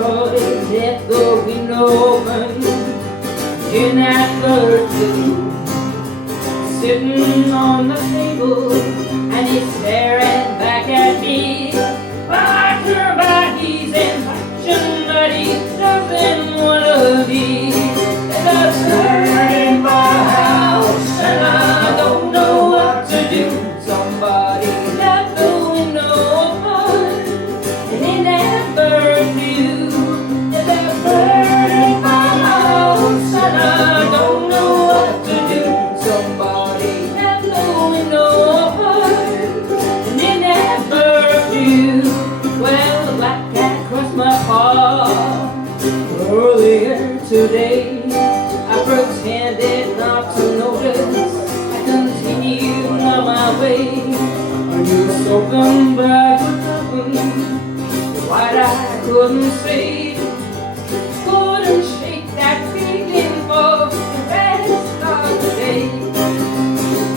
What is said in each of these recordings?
somebody left the window open in that third blue, sitting on the table, and he's staring back at me. Well, I turn back, he's in passion, but he doesn't wanna be. There's a bird in my house, and I don't know what to do. Somebody left the window open, and he never knew. There's a bird in my house, and I don't know what to do. Somebody left the window open, and he never knew. Well, the black cat crossed my path earlier today. I pretended not to notice. I continued on my way. I knew something bad would happen. What I couldn't say, couldn't shake that feeling for the rest of the day.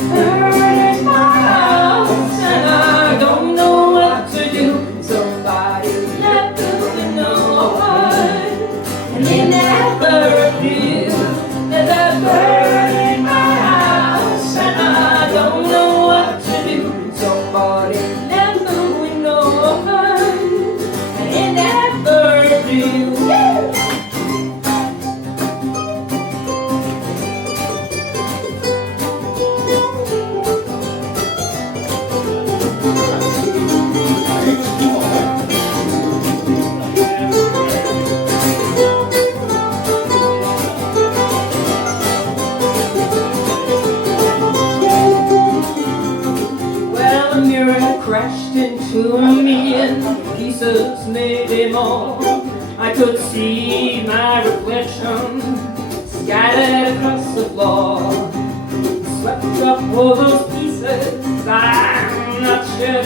Bird in my house, and I don't know what to do. Somebody left the window open, and they never knew. There's a bird in my house, and I don't know what to do. Somebody left the window open, and they never knew. Well, the mirror crashed into a million pieces, maybe more. I could see my reflection scattered across the floor. Swept up all those pieces, I'm not sure